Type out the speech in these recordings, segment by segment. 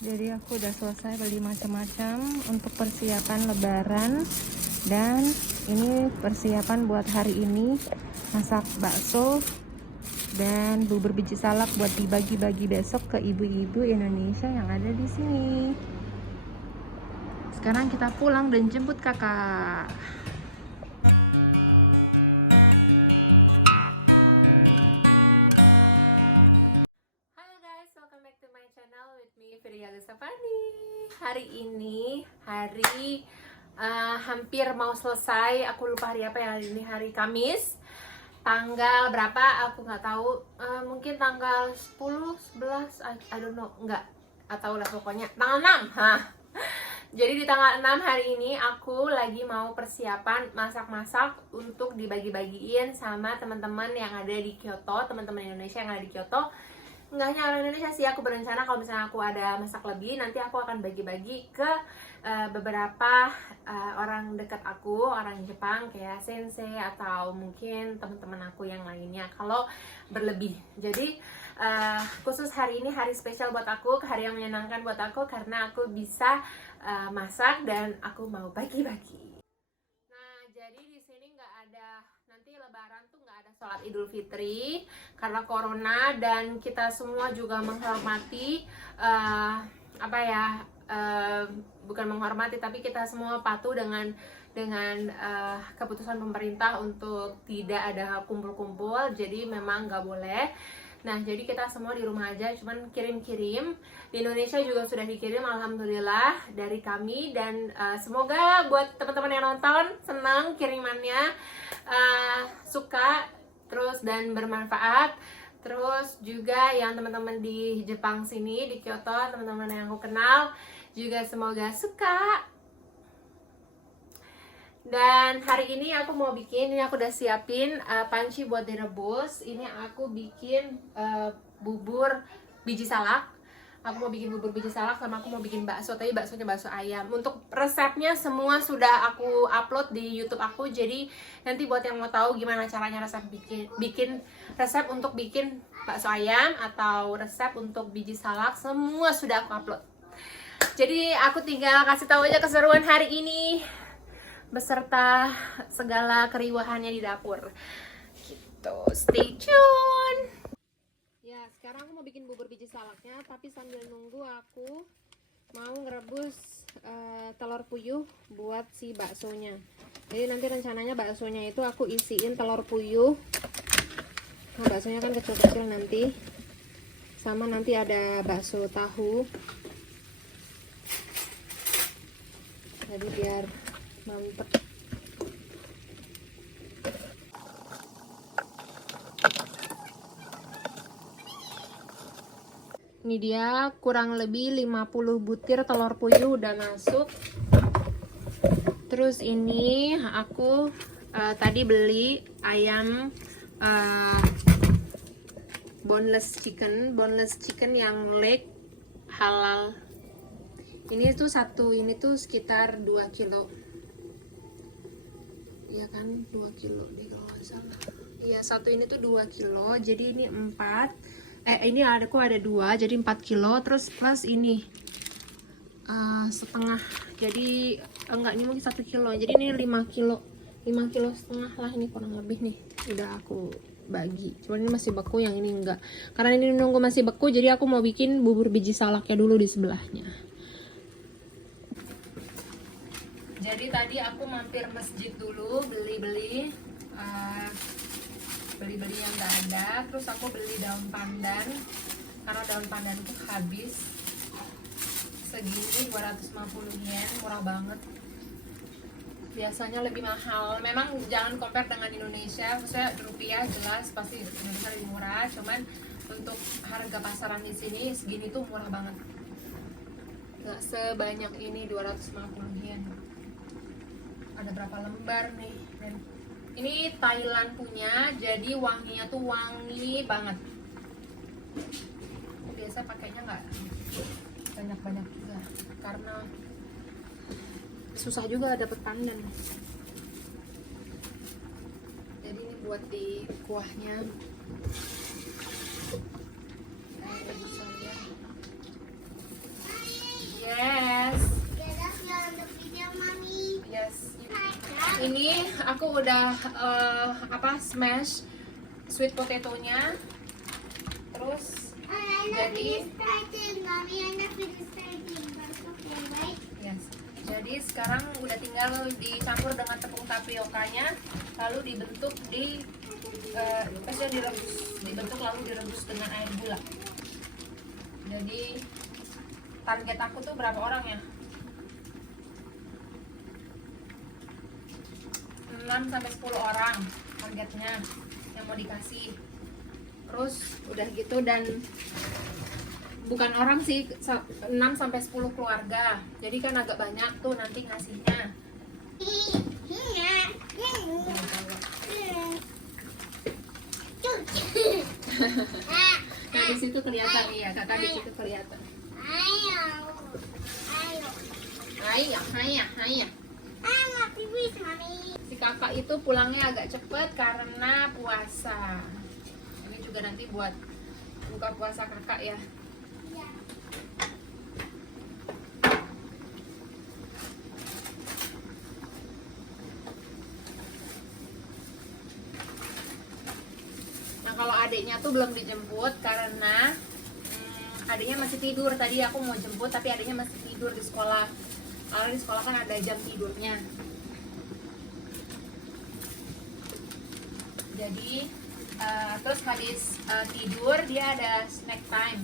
Jadi aku udah selesai beli macam-macam untuk persiapan lebaran. Dan ini persiapan buat hari ini, masak bakso dan bubur biji salak buat dibagi-bagi besok ke ibu-ibu Indonesia yang ada di sini. Sekarang kita pulang dan jemput kakak. Halo guys, welcome back to my channel with me Firya Gustafani. Hari ini hari hampir mau selesai. Aku lupa hari apa ya, hari ini hari Kamis. Tanggal berapa aku nggak tahu, mungkin tanggal 10, 11, I don't know, nggak tahu lah, pokoknya tanggal 6. Jadi di tanggal 6 hari ini aku lagi mau persiapan masak-masak untuk dibagi-bagiin sama teman-teman yang ada di Kyoto, teman-teman Indonesia yang ada di Kyoto. Nggak hanya orang Indonesia sih, aku berencana kalau misalnya aku ada masak lebih, nanti aku akan bagi-bagi ke beberapa orang dekat aku, orang Jepang kayak sensei atau mungkin teman-teman aku yang lainnya kalau berlebih. Jadi khusus hari ini hari spesial buat aku, hari yang menyenangkan buat aku karena aku bisa masak dan aku mau bagi-bagi. Nah, jadi di sini nggak ada, nanti Lebaran tuh nggak ada sholat Idul Fitri karena corona, dan kita semua juga menghormati bukan menghormati, tapi kita semua patuh dengan keputusan pemerintah untuk tidak ada kumpul-kumpul. Jadi memang nggak boleh. Nah, jadi kita semua di rumah aja, cuman kirim-kirim. Di Indonesia juga sudah dikirim, alhamdulillah, dari kami. Dan semoga buat teman-teman yang nonton senang kirimannya, suka terus dan bermanfaat. Terus juga yang teman-teman di Jepang sini, di Kyoto, teman-teman yang aku kenal juga semoga suka. Dan hari ini aku mau bikin, ini aku udah siapin panci buat direbus. Ini aku bikin bubur biji salak. Aku mau bikin bubur biji salak sama aku mau bikin bakso, tapi baksonya bakso ayam. Untuk resepnya semua sudah aku upload di YouTube aku. Jadi nanti buat yang mau tahu gimana caranya resep bikin resep untuk bikin bakso ayam atau resep untuk biji salak, semua sudah aku upload. Jadi aku tinggal kasih tahu aja keseruan hari ini beserta segala keriuhannya di dapur gitu. Stay tune. Ya, sekarang aku mau bikin bubur biji salaknya, tapi sambil nunggu aku mau ngerebus telur puyuh buat si baksonya. Jadi nanti rencananya baksonya itu aku isiin telur puyuh. Nah, baksonya kan kecil-kecil nanti. Sama nanti ada bakso tahu. Jadi biar mantep. Ini dia kurang lebih 50 butir telur puyuh udah masuk. Terus ini aku tadi beli ayam boneless chicken yang leg halal. Ini tuh ini tuh sekitar 2 kilo. Iya kan, 2 kilo nih kalau nggak salah. Iya, satu ini tuh 2 kilo, jadi ini 4. Ini aku ada 2, jadi 4 kilo. Terus plus ini setengah, jadi enggak, ini mungkin 1 kilo. Jadi ini 5 kilo, 5 kilo setengah lah ini kurang lebih nih. Udah aku bagi. Cuman ini masih beku, yang ini enggak. Karena ini nunggu masih beku, jadi aku mau bikin bubur biji salaknya dulu di sebelahnya. Jadi tadi aku mampir masjid dulu, beli-beli yang gak ada. Terus aku beli daun pandan, karena daun pandanku habis. Segini 250 yen, murah banget. Biasanya lebih mahal. Memang jangan compare dengan Indonesia, maksudnya rupiah jelas pasti Indonesia lebih murah. Cuman untuk harga pasaran di sini segini tuh murah banget. Gak sebanyak ini 250 yen. Ada berapa lembar nih, dan ini Thailand punya, jadi wanginya tuh wangi banget. Aku biasa pakainya nggak banyak-banyak juga karena susah juga dapet pandan. Jadi ini buat di kuahnya. Yes. Yes. Ini aku udah smash sweet potato-nya. Terus jadi yes. Jadi sekarang udah tinggal dicampur dengan tepung tapiokanya, lalu dibentuk dibentuk lalu direbus dengan air gula. Jadi target aku tuh berapa orang ya? 6-10 orang targetnya yang mau dikasih. Terus udah gitu, dan bukan orang sih, 6-10 keluarga. Jadi kan agak banyak tuh nanti ngasihnya. Nah, di situ kelihatan ya, kakak di situ kelihatan. Ayah. Si kakak itu pulangnya agak cepet karena puasa. Ini juga nanti buat buka puasa kakak ya. Nah, kalau adiknya tuh belum dijemput karena adiknya masih tidur. Tadi aku mau jemput tapi adiknya masih tidur di sekolah. Karena di sekolah kan ada jam tidurnya. Jadi terus habis tidur dia ada snack time.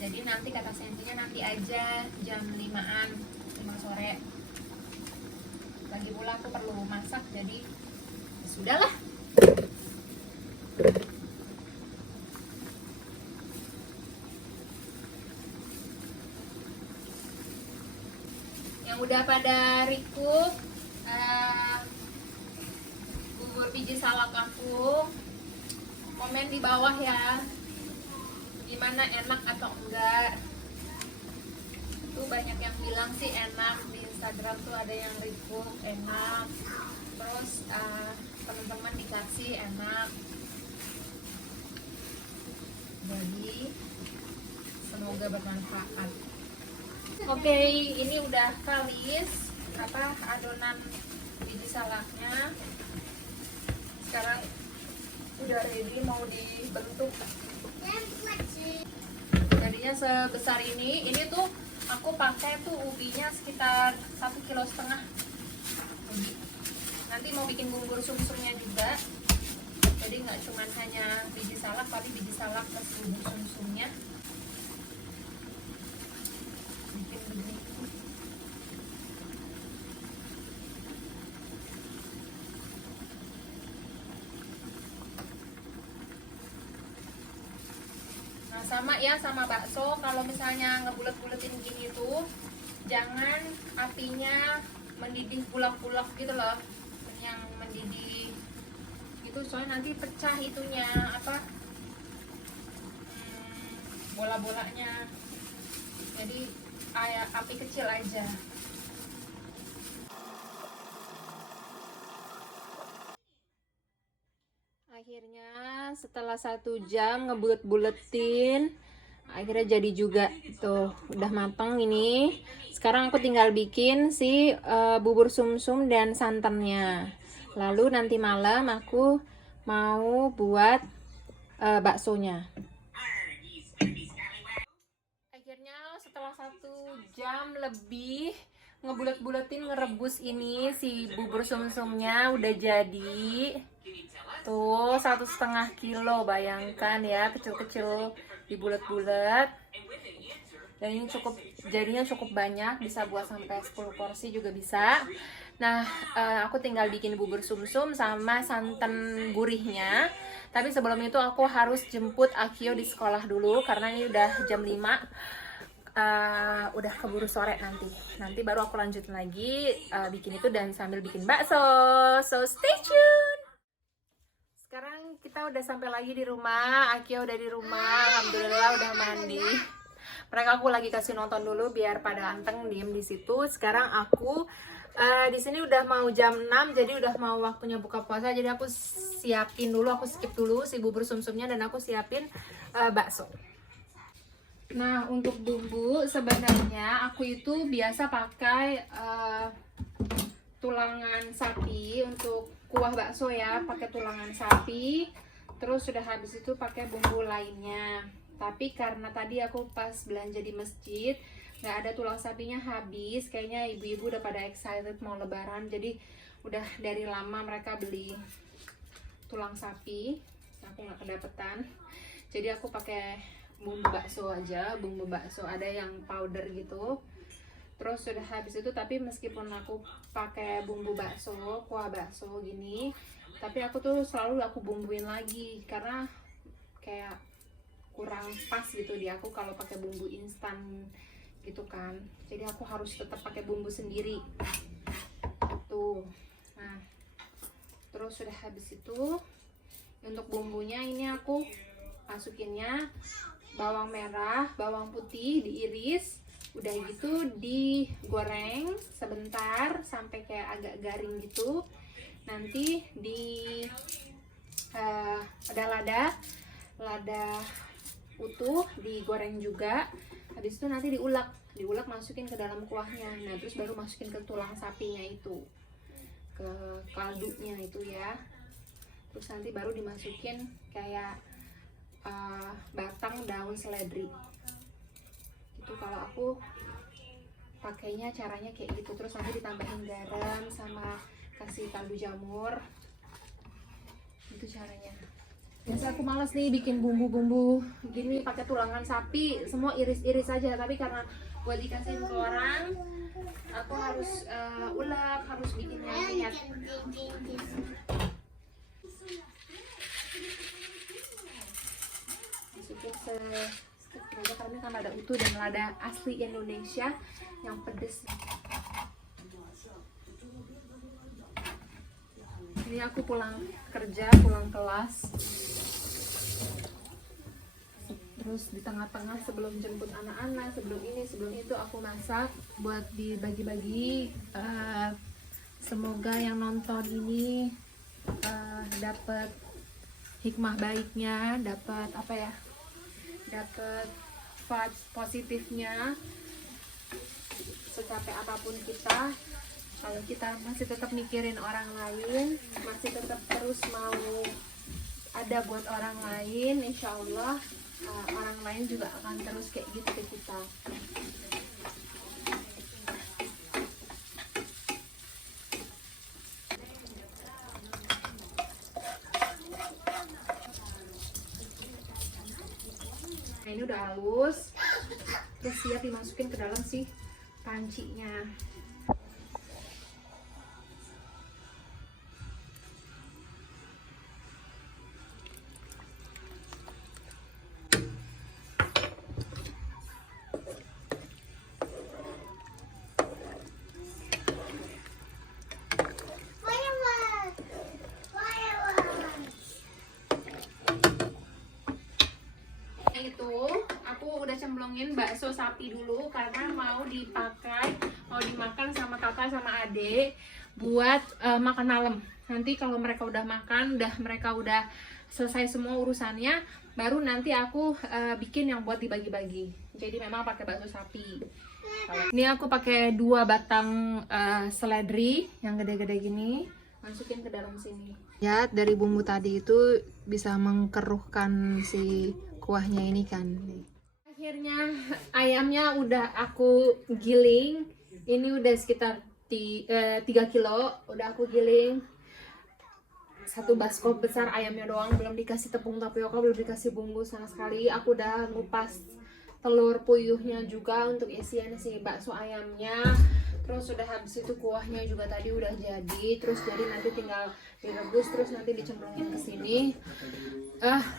Jadi nanti kata Sentinya nanti aja jam 5-an, 5 sore. Lagi pula aku perlu masak, jadi ya sudahlah. Yang udah pada recook bubur biji salak aku, komen di bawah ya, gimana, enak atau enggak. Tuh banyak yang bilang sih enak, di Instagram tuh ada yang recook enak, terus teman-teman dikasih enak. Jadi semoga bermanfaat. Oke, ini udah kalis adonan biji salaknya. Sekarang udah ready mau dibentuk. Jadinya sebesar ini tuh aku pakai tuh ubinya sekitar 1,5 kilo ubi. Nanti mau bikin bubur sumsumnya juga. Jadi nggak cuma hanya biji salak, tapi biji salak plus bubur sumsumnya. Bikin begini. Nah, sama ya sama bakso, kalau misalnya ngebulet-buletin gini tuh jangan apinya mendidih bulak-bulak gitu loh, yang mendidih itu, soalnya nanti pecah itunya bola-bolanya. Jadi api kecil aja. Akhirnya setelah 1 jam ngebulet-buletin, akhirnya jadi juga tuh, udah matang ini. Sekarang aku tinggal bikin si bubur sumsum dan santannya. Lalu nanti malam aku mau buat baksonya. Akhirnya setelah 1 jam lebih ngebulet-buletin, ngerebus ini, si bubur sumsumnya udah jadi. Tuh 1,5 kilo, bayangkan ya, kecil-kecil dibulet-bulet. Dan ini jadinya cukup banyak, bisa buat sampai 10 porsi juga bisa. Nah, aku tinggal bikin bubur sumsum sama santan gurihnya. Tapi sebelum itu aku harus jemput Akio di sekolah dulu karena ini udah jam 5. Udah keburu sore nanti baru aku lanjutin lagi bikin itu dan sambil bikin bakso. So stay tune. Sekarang kita udah sampai lagi di rumah. Akio udah di rumah, alhamdulillah udah mandi. Mereka aku lagi kasih nonton dulu biar pada anteng diem di situ. Sekarang aku di sini udah mau jam 6, jadi udah mau waktunya buka puasa. Jadi aku siapin dulu, aku skip dulu si bubur sumsumnya dan aku siapin bakso. Nah, untuk bumbu sebenarnya aku itu biasa pakai tulangan sapi untuk kuah bakso ya, pakai tulangan sapi. Terus sudah habis itu pakai bumbu lainnya. Tapi karena tadi aku pas belanja di masjid nggak ada tulang sapinya habis, kayaknya ibu-ibu udah pada excited mau lebaran, jadi udah dari lama mereka beli tulang sapi. Aku nggak kedapetan, jadi aku pakai bumbu bakso aja, bumbu bakso ada yang powder gitu. Terus sudah habis itu, tapi meskipun aku pakai bumbu bakso, kuah bakso gini, tapi aku tuh selalu aku bumbuin lagi karena kayak kurang pas gitu di aku kalau pakai bumbu instan gitu kan. Jadi aku harus tetap pakai bumbu sendiri tuh. Nah, terus sudah habis itu untuk bumbunya ini aku masukinnya bawang merah, bawang putih diiris, udah gitu digoreng sebentar sampai kayak agak garing gitu. Nanti di ada lada utuh digoreng juga. Habis itu nanti diulek masukin ke dalam kuahnya. Nah, terus baru masukin ke tulang sapinya itu, ke kaldunya itu ya. Terus nanti baru dimasukin kayak batang daun seledri itu. Kalau aku pakainya caranya kayak gitu. Terus nanti ditambahin garam sama kasih kaldu jamur, itu caranya. Biasa aku males nih bikin bumbu-bumbu gini pakai tulangan sapi, semua iris-iris aja. Tapi karena buat dikasihin ke orang, aku harus ulek, harus bikinnya niat. Masukin sedikit aja karena kan lada utuh dan lada asli Indonesia yang pedes. Ini aku pulang kerja, pulang kelas, terus di tengah-tengah sebelum jemput anak-anak, sebelum ini sebelum itu aku masak buat dibagi-bagi. Semoga yang nonton ini dapat hikmah baiknya, dapat apa ya, dapat vibes positifnya. Secapek apapun kita, kalau kita masih tetap mikirin orang lain, masih tetap terus mau ada buat orang lain, insya Allah orang lain juga akan terus kayak gitu ke kita. Nah, ini udah halus, terus siap dimasukin ke dalam si pancinya. Itu aku udah cemplungin bakso sapi dulu karena mau dimakan sama kakak sama adik buat makan malam. Nanti kalau mereka udah makan, mereka udah selesai semua urusannya, baru nanti aku bikin yang buat dibagi-bagi. Jadi memang pakai bakso sapi. Ini aku pakai 2 batang seledri yang gede-gede gini, masukin ke dalam sini. Ya, dari bumbu tadi itu bisa mengkeruhkan si kuahnya ini kan. Akhirnya ayamnya udah aku giling. Ini udah sekitar 3 kilo udah aku giling. 1 baskop besar ayamnya doang, belum dikasih tepung tapioka, belum dikasih bumbu sama sekali. Aku udah ngupas telur puyuhnya juga untuk isian si bakso ayamnya. Terus udah habis itu kuahnya juga tadi udah jadi. Terus jadi nanti tinggal direbus, terus nanti dicemplungin ke sini.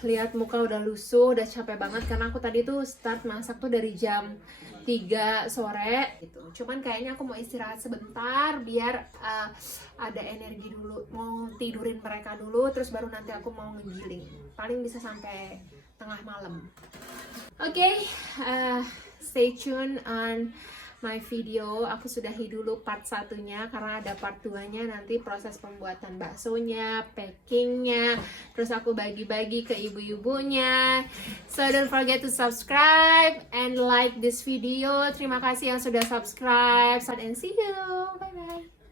Lihat muka udah lusuh, udah capek banget karena aku tadi tuh start masak tuh dari jam 3 sore gitu. Cuman kayaknya aku mau istirahat sebentar biar ada energi dulu. Mau tidurin mereka dulu, terus baru nanti aku mau ngegiling. Paling bisa sampai tengah malam. Oke, stay tune on my video. Aku sudahi dulu part 1-nya karena ada part 2-nya nanti proses pembuatan baksonya, packingnya, terus aku bagi-bagi ke ibu-ibunya. So don't forget to subscribe and like this video. Terima kasih yang sudah subscribe and see you. Bye bye.